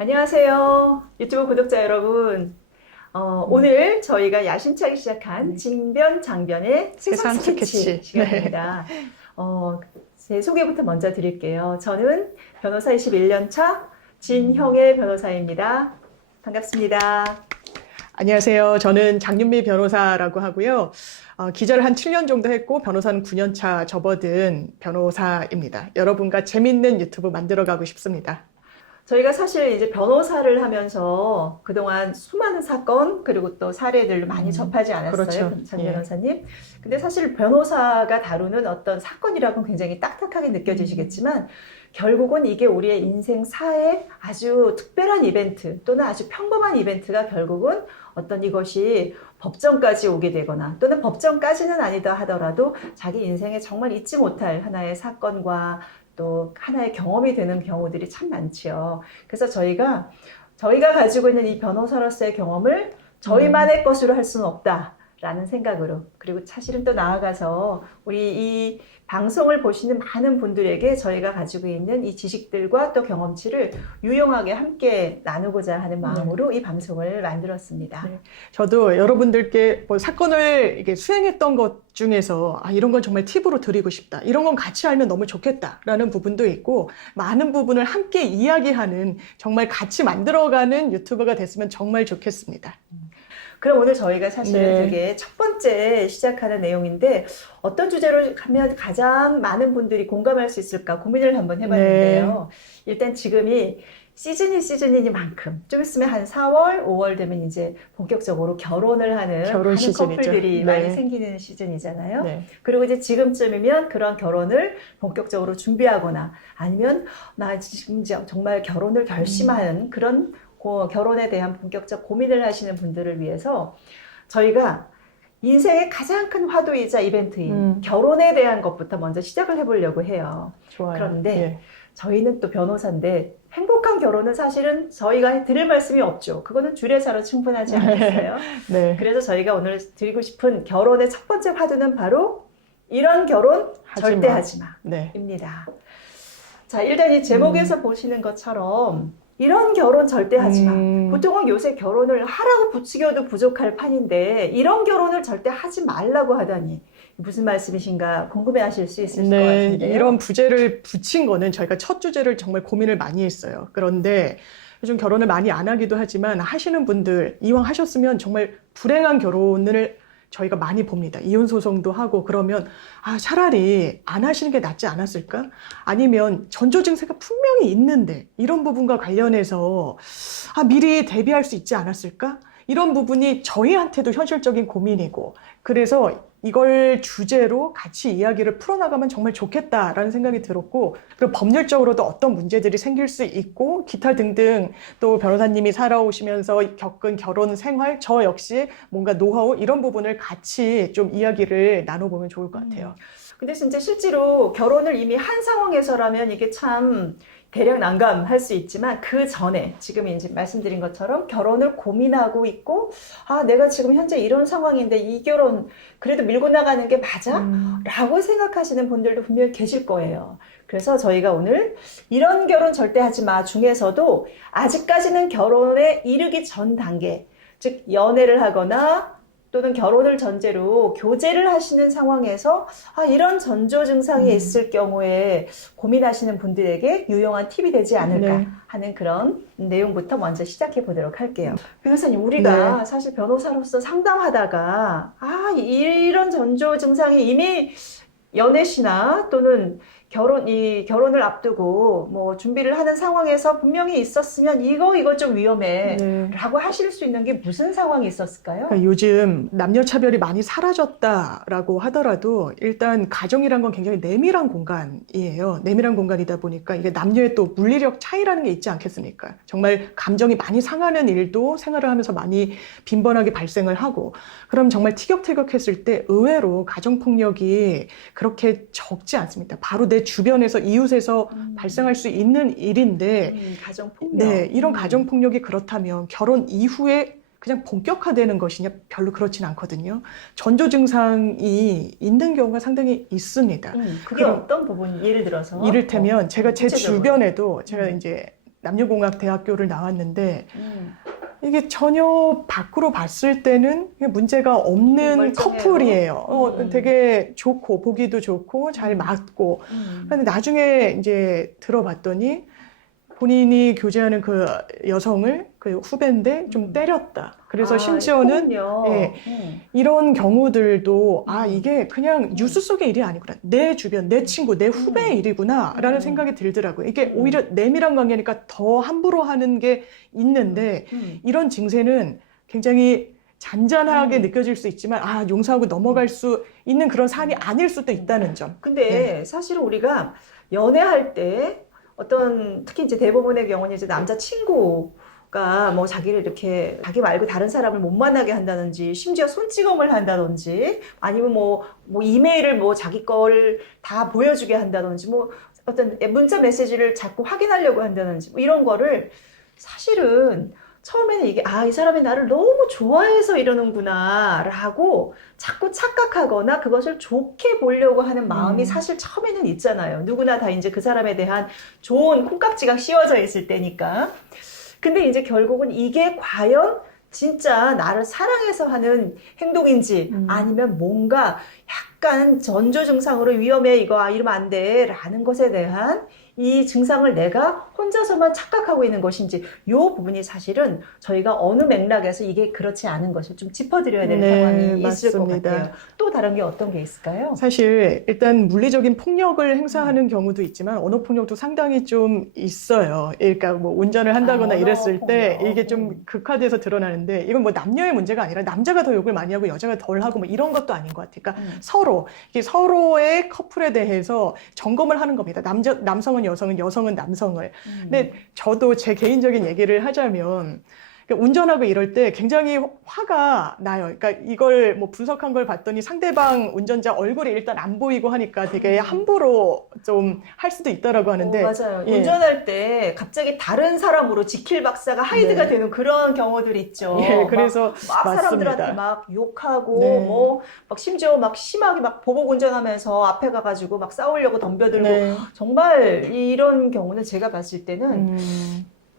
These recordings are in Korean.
안녕하세요. 유튜브 구독자 여러분. 오늘 저희가 야심차게 시작한 진변장변의 세상 세상 스케치 스케치. 시간입니다. 제 소개부터 먼저 드릴게요. 저는 변호사 21년 차 진형애 변호사입니다. 반갑습니다. 안녕하세요. 저는 장윤미 변호사라고 하고요. 기자를 한 7년 정도 했고 변호사는 9년 차 접어든 변호사입니다. 여러분과 재밌는 유튜브 만들어가고 싶습니다. 저희가 사실 이제 변호사를 하면서 그동안 수많은 사건 그리고 또 사례들을 많이 접하지 않았어요, 그렇죠. 장 예. 변호사님. 근데 사실 변호사가 다루는 어떤 사건이라고는 굉장히 딱딱하게 느껴지시겠지만 결국은 이게 우리의 인생 사에 아주 특별한 이벤트 또는 아주 평범한 이벤트가 결국은 어떤 이것이 법정까지 오게 되거나 또는 법정까지는 아니다 하더라도 자기 인생에 정말 잊지 못할 하나의 사건과 또 하나의 경험이 되는 경우들이 참 많지요. 그래서 저희가 가지고 있는 이 변호사로서의 경험을 저희만의 것으로 할 수는 없다라는 생각으로, 그리고 사실은 또 나아가서 우리 이 방송을 보시는 많은 분들에게 저희가 가지고 있는 이 지식들과 또 경험치를 유용하게 함께 나누고자 하는 마음으로 이 방송을 만들었습니다. 네. 저도 여러분들께 뭐 사건을 이렇게 수행했던 것 중에서 이런 건 정말 팁으로 드리고 싶다. 이런 건 같이 알면 너무 좋겠다라는 부분도 있고 많은 부분을 함께 이야기하는 정말 같이 만들어가는 유튜버가 됐으면 정말 좋겠습니다. 그럼 오늘 저희가 사실은 네. 되게 첫 번째 시작하는 내용인데 어떤 주제로 하면 가장 많은 분들이 공감할 수 있을까 고민을 한번 해봤는데요. 일단 지금이 시즌이니만큼 좀 있으면 한 4월, 5월 되면 이제 본격적으로 결혼을 하는 결혼 많은 시즌이죠. 커플들이 네. 많이 생기는 시즌이잖아요. 네. 그리고 이제 지금쯤이면 그런 결혼을 본격적으로 준비하거나 아니면 나 지금 정말 결혼을 결심하는 그런 결혼에 대한 본격적 고민을 하시는 분들을 위해서 저희가 인생의 가장 큰 화두이자 이벤트인 결혼에 대한 것부터 먼저 시작을 해보려고 해요. 좋아요. 그런데 예. 저희는 또 변호사인데 행복한 결혼은 사실은 저희가 드릴 말씀이 없죠. 그거는 주례사로 충분하지 않겠어요? 네. 그래서 저희가 오늘 드리고 싶은 결혼의 첫 번째 화두는 바로 이런 결혼 절대 하지 마. 네. 입니다. 자, 일단 이 제목에서 보시는 것처럼 이런 결혼 절대 하지 마. 보통은 요새 결혼을 하라고 부추겨도 부족할 판인데 이런 결혼을 절대 하지 말라고 하다니 무슨 말씀이신가 궁금해 하실 수 있을 것 같은데요. 이런 부제를 붙인 거는 저희가 첫 주제를 정말 고민을 많이 했어요. 그런데 요즘 결혼을 많이 안 하기도 하지만 하시는 분들 이왕 하셨으면 정말 불행한 결혼을 저희가 많이 봅니다. 이혼 소송도 하고 그러면 차라리 안 하시는 게 낫지 않았을까? 아니면 전조 증세가 분명히 있는데 이런 부분과 관련해서 미리 대비할 수 있지 않았을까? 이런 부분이 저희한테도 현실적인 고민이고 그래서 이걸 주제로 같이 이야기를 풀어나가면 정말 좋겠다라는 생각이 들었고 그리고 법률적으로도 어떤 문제들이 생길 수 있고 기타 등등 또 변호사님이 살아오시면서 겪은 결혼 생활 저 역시 뭔가 노하우 이런 부분을 같이 좀 이야기를 나눠보면 좋을 것 같아요. 근데 진짜 실제로 결혼을 이미 한 상황에서라면 이게 참 대략 난감할 수 있지만 그 전에 지금 이제 말씀드린 것처럼 결혼을 고민하고 있고 내가 지금 현재 이런 상황인데 이 결혼 그래도 밀고 나가는 게 맞아? 라고 생각하시는 분들도 분명히 계실 거예요. 그래서 저희가 오늘 이런 결혼 절대 하지 마 중에서도 아직까지는 결혼에 이르기 전 단계, 즉 연애를 하거나 또는 결혼을 전제로 교제를 하시는 상황에서 이런 전조 증상이 있을 경우에 고민하시는 분들에게 유용한 팁이 되지 않을까 하는 그런 내용부터 먼저 시작해 보도록 할게요. 변호사님, 우리가 사실 변호사로서 상담하다가 이런 전조 증상이 이미 연애시나 또는 결혼을 앞두고 뭐 준비를 하는 상황에서 분명히 있었으면 이거 좀 위험해 라고 하실 수 있는 게 무슨 상황이 있었을까요? 그러니까 요즘 남녀차별이 많이 사라졌다라고 하더라도 일단 가정이란 건 굉장히 내밀한 공간이에요. 내밀한 공간이다 보니까 이게 남녀의 또 물리력 차이라는 게 있지 않겠습니까? 정말 감정이 많이 상하는 일도 생활을 하면서 많이 빈번하게 발생을 하고 그럼 정말 티격태격했을 때 의외로 가정폭력이 그렇게 적지 않습니다. 바로 내 주변에서 이웃에서 발생할 수 있는 일인데 가정폭력. 이런 가정폭력이 그렇다면 결혼 이후에 그냥 본격화되는 것이냐? 별로 그렇진 않거든요. 전조 증상이 있는 경우가 상당히 있습니다. 그게 어떤 부분? 예를 들어서? 이를테면 제가 제 구체적으로. 주변에도 제가 이제 남녀공학대학교를 나왔는데 이게 전혀 밖으로 봤을 때는 문제가 없는 멀쩡해요. 커플이에요. 되게 좋고 보기도 좋고 잘 맞고. 근데 나중에 이제 들어봤더니 본인이 교제하는 그 여성을 그 후배인데 좀 때렸다. 그래서 심지어는 예, 이런 경우들도 이게 그냥 뉴스 속의 일이 아니구나. 내 주변, 내 친구, 내 후배의 일이구나라는 생각이 들더라고요. 이게 오히려 내밀한 관계니까 더 함부로 하는 게 있는데 이런 증세는 굉장히 잔잔하게 느껴질 수 있지만 용서하고 넘어갈 수 있는 그런 사안이 아닐 수도 있다는 점. 근데 사실은 우리가 연애할 때 어떤 특히 이제 대부분의 경우는 이제 남자 친구가 뭐 자기를 이렇게 자기 말고 다른 사람을 못 만나게 한다든지 심지어 손찌검을 한다든지 아니면 뭐 이메일을 뭐 자기 걸 다 보여주게 한다든지 뭐 어떤 문자 메시지를 자꾸 확인하려고 한다든지 뭐 이런 거를 사실은 처음에는 이게 이 사람이 나를 너무 좋아해서 이러는구나 라고 자꾸 착각하거나 그것을 좋게 보려고 하는 마음이 사실 처음에는 있잖아요. 누구나 다 이제 그 사람에 대한 좋은 콩깍지가 씌워져 있을 때니까. 근데 이제 결국은 이게 과연 진짜 나를 사랑해서 하는 행동인지 아니면 뭔가 약간 전조 증상으로 위험해 이거 이러면 안 돼 라는 것에 대한 이 증상을 내가 혼자서만 착각하고 있는 것인지 이 부분이 사실은 저희가 어느 맥락에서 이게 그렇지 않은 것을 좀 짚어드려야 되는 상황이 있을 것 맞습니다. 같아요. 또 다른 게 어떤 게 있을까요? 사실 일단 물리적인 폭력을 행사하는 경우도 있지만 언어 폭력도 상당히 좀 있어요. 그러니까 뭐 운전을 한다거나 언어 이랬을 때 폭력. 이게 좀 극화돼서 드러나는데 이건 뭐 남녀의 문제가 아니라 남자가 더 욕을 많이 하고 여자가 덜 하고 뭐 이런 것도 아닌 것 같아요. 그러니까 이게 서로의 커플에 대해서 점검을 하는 겁니다. 남성은 여성은, 여성은 남성을. 근데 저도 제 개인적인 얘기를 하자면 운전하고 이럴 때 굉장히 화가 나요. 그러니까 이걸 뭐 분석한 걸 봤더니 상대방 운전자 얼굴이 일단 안 보이고 하니까 되게 함부로 좀 할 수도 있다라고 하는데. 맞아요. 예. 운전할 때 갑자기 다른 사람으로 지킬 박사가 하이드가 되는 그런 경우들이 있죠. 예, 그래서 막 사람들한테 맞습니다. 막 욕하고 네. 뭐 막 심지어 막 심하게 막 보복 운전하면서 앞에 가가지고 막 싸우려고 덤벼들고 네. 정말 이런 경우는 제가 봤을 때는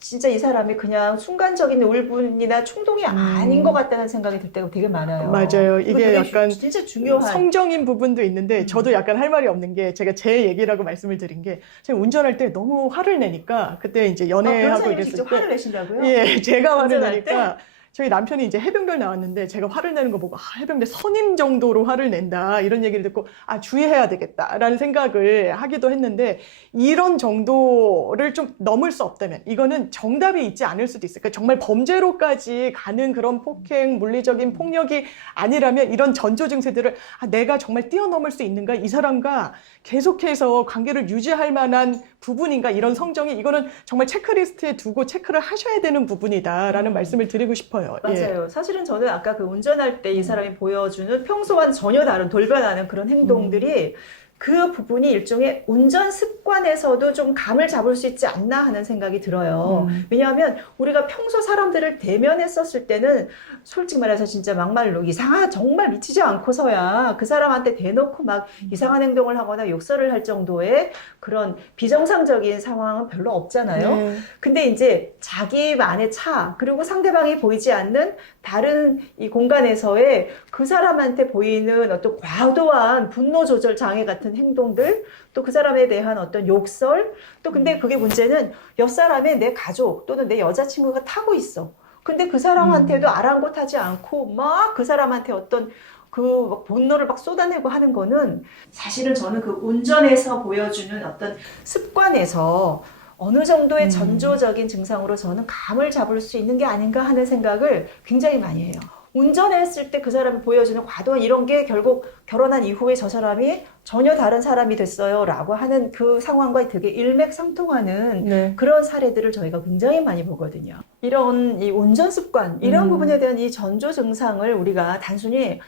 진짜 이 사람이 그냥 순간적인 울분이나 충동이 아닌 것 같다는 생각이 들 때가 되게 많아요. 맞아요. 이거 이게 되게 약간 진짜 중요한 성적인 부분도 있는데 저도 약간 할 말이 없는 게 제가 제 얘기라고 말씀을 드린 게 제가 운전할 때 너무 화를 내니까 그때 이제 연애하고 변호사님이 이랬을 직접 때 화를 내신다고요? 예, 제가 화를 운전할 내니까 저희 남편이 이제 해병대를 나왔는데 제가 화를 내는 거 보고 해병대 선임 정도로 화를 낸다 이런 얘기를 듣고 주의해야 되겠다라는 생각을 하기도 했는데 이런 정도를 좀 넘을 수 없다면 이거는 정답이 있지 않을 수도 있어요. 그러니까 정말 범죄로까지 가는 그런 폭행, 물리적인 폭력이 아니라면 이런 전조 증세들을 내가 정말 뛰어넘을 수 있는가? 이 사람과 계속해서 관계를 유지할 만한 부분인가? 이런 성정이 이거는 정말 체크리스트에 두고 체크를 하셔야 되는 부분이다라는 말씀을 드리고 싶어요. 맞아요. 사실은 저는 아까 그 운전할 때 이 사람이 보여주는 평소와는 전혀 다른 돌변하는 그런 행동들이 그 부분이 일종의 운전 습관에서도 좀 감을 잡을 수 있지 않나 하는 생각이 들어요. 왜냐하면 우리가 평소 사람들을 대면했었을 때는 솔직히 말해서 진짜 막말로 정말 미치지 않고서야 그 사람한테 대놓고 막 이상한 행동을 하거나 욕설을 할 정도의 그런 비정상적인 상황은 별로 없잖아요. 근데 이제 자기만의 차, 그리고 상대방이 보이지 않는 다른 이 공간에서의 그 사람한테 보이는 어떤 과도한 분노 조절 장애 같은 행동들, 또 그 사람에 대한 어떤 욕설, 또 근데 그게 문제는 옆 사람의 내 가족 또는 내 여자친구가 타고 있어. 근데 그 사람한테도 아랑곳하지 않고 막 그 사람한테 어떤 그 분노를 막 쏟아내고 하는 거는 사실은 저는 그 운전에서 보여주는 어떤 습관에서 어느 정도의 전조적인 증상으로 저는 감을 잡을 수 있는 게 아닌가 하는 생각을 굉장히 많이 해요. 운전했을 때 그 사람이 보여주는 과도한 이런 게 결국 결혼한 이후에 저 사람이 전혀 다른 사람이 됐어요 라고 하는 그 상황과 되게 일맥상통하는 그런 사례들을 저희가 굉장히 많이 보거든요. 이런 이 운전 습관, 이런 부분에 대한 이 전조 증상을 우리가 단순히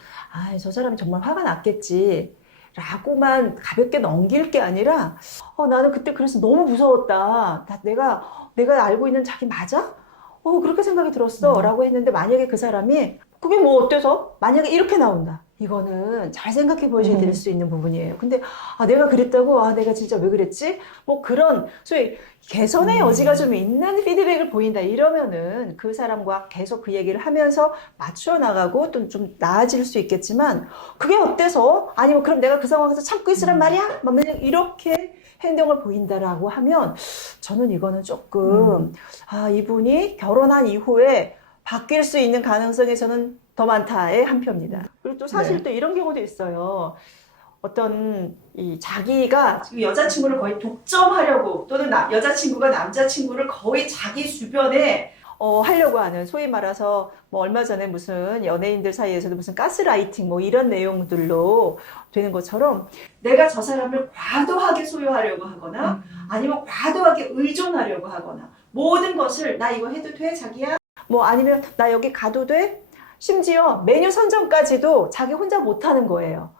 저 사람이 정말 화가 났겠지 라고만 가볍게 넘길 게 아니라 나는 그때 그래서 너무 무서웠다. 내가 알고 있는 자기 맞아? 그렇게 생각이 들었어 라고 했는데 만약에 그 사람이 그게 뭐 어때서? 만약에 이렇게 나온다. 이거는 잘 생각해 보셔야 될 수 있는 부분이에요. 근데 내가 그랬다고 내가 진짜 왜 그랬지? 뭐 그런 소위 개선의 여지가 좀 있는 피드백을 보인다 이러면은 그 사람과 계속 그 얘기를 하면서 맞춰 나가고 또 좀 나아질 수 있겠지만 그게 어때서? 아니면 그럼 내가 그 상황에서 참고 있으란 말이야? 막 이렇게 행동을 보인다라고 하면 저는 이거는 조금 이분이 결혼한 이후에 바뀔 수 있는 가능성이 저는 더 많다의 한 표입니다. 그리고 또 사실 네. 또 이런 경우도 있어요. 어떤 이 자기가 지금 여자친구를 거의 독점하려고 또는 여자친구가 남자친구를 거의 자기 주변에 하려고 하는 소위 말해서 뭐 얼마 전에 무슨 연예인들 사이에서도 무슨 가스라이팅 뭐 이런 내용들로 되는 것처럼 내가 저 사람을 과도하게 소유하려고 하거나 아니면 과도하게 의존하려고 하거나 모든 것을 나 이거 해도 돼 자기야? 뭐 아니면 나 여기 가도 돼? 심지어 메뉴 선정까지도 자기 혼자 못하는 거예요.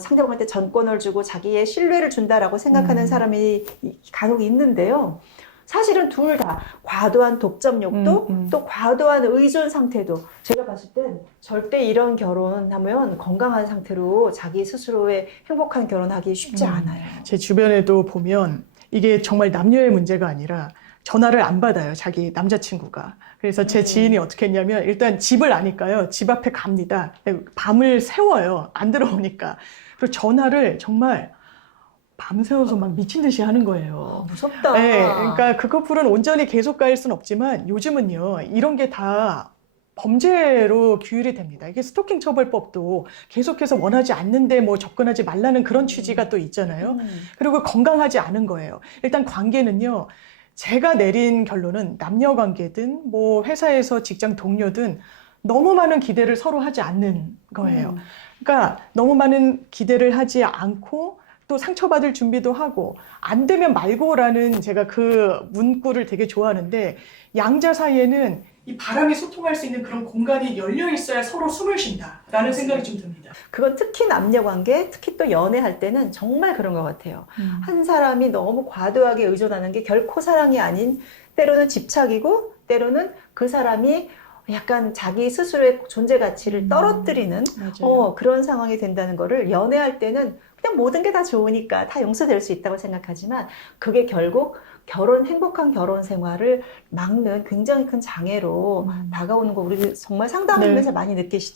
상대방한테 전권을 주고 자기의 신뢰를 준다라고 생각하는 사람이 간혹 있는데요. 사실은 둘 다 과도한 독점욕도 또 과도한 의존 상태도 제가 봤을 땐 절대 이런 결혼하면 건강한 상태로 자기 스스로의 행복한 결혼하기 쉽지 않아요. 제 주변에도 보면 이게 정말 남녀의 문제가 아니라 전화를 안 받아요, 자기 남자친구가. 그래서 제 지인이 어떻게 했냐면 일단 집을 아니까요. 집 앞에 갑니다. 밤을 새워요. 안 들어오니까. 그리고 전화를 정말 밤새워서 막 미친 듯이 하는 거예요. 무섭다. 네, 그러니까 그 커플은 온전히 계속 갈 수는 없지만 요즘은요, 이런 게 다 범죄로 규율이 됩니다. 이게 스토킹 처벌법도 계속해서 원하지 않는데 뭐 접근하지 말라는 그런 취지가 또 있잖아요. 그리고 건강하지 않은 거예요. 일단 관계는요, 제가 내린 결론은 남녀 관계든 뭐 회사에서 직장 동료든 너무 많은 기대를 서로 하지 않는 거예요. 그러니까 너무 많은 기대를 하지 않고 또 상처받을 준비도 하고 안 되면 말고라는 제가 그 문구를 되게 좋아하는데 양자 사이에는 이 바람이 소통할 수 있는 그런 공간이 열려 있어야 서로 숨을 쉰다라는 생각이 좀 듭니다. 그건 특히 남녀 관계, 특히 또 연애할 때는 정말 그런 것 같아요. 한 사람이 너무 과도하게 의존하는 게 결코 사랑이 아닌 때로는 집착이고 때로는 그 사람이 약간 자기 스스로의 존재 가치를 떨어뜨리는 그런 상황이 된다는 거를 연애할 때는 그냥 모든 게 다 좋으니까 다 용서될 수 있다고 생각하지만 그게 결국 행복한 결혼 생활을 막는 굉장히 큰 장애로 다가오는 거 우리 정말 상담하면서 많이 느끼시죠?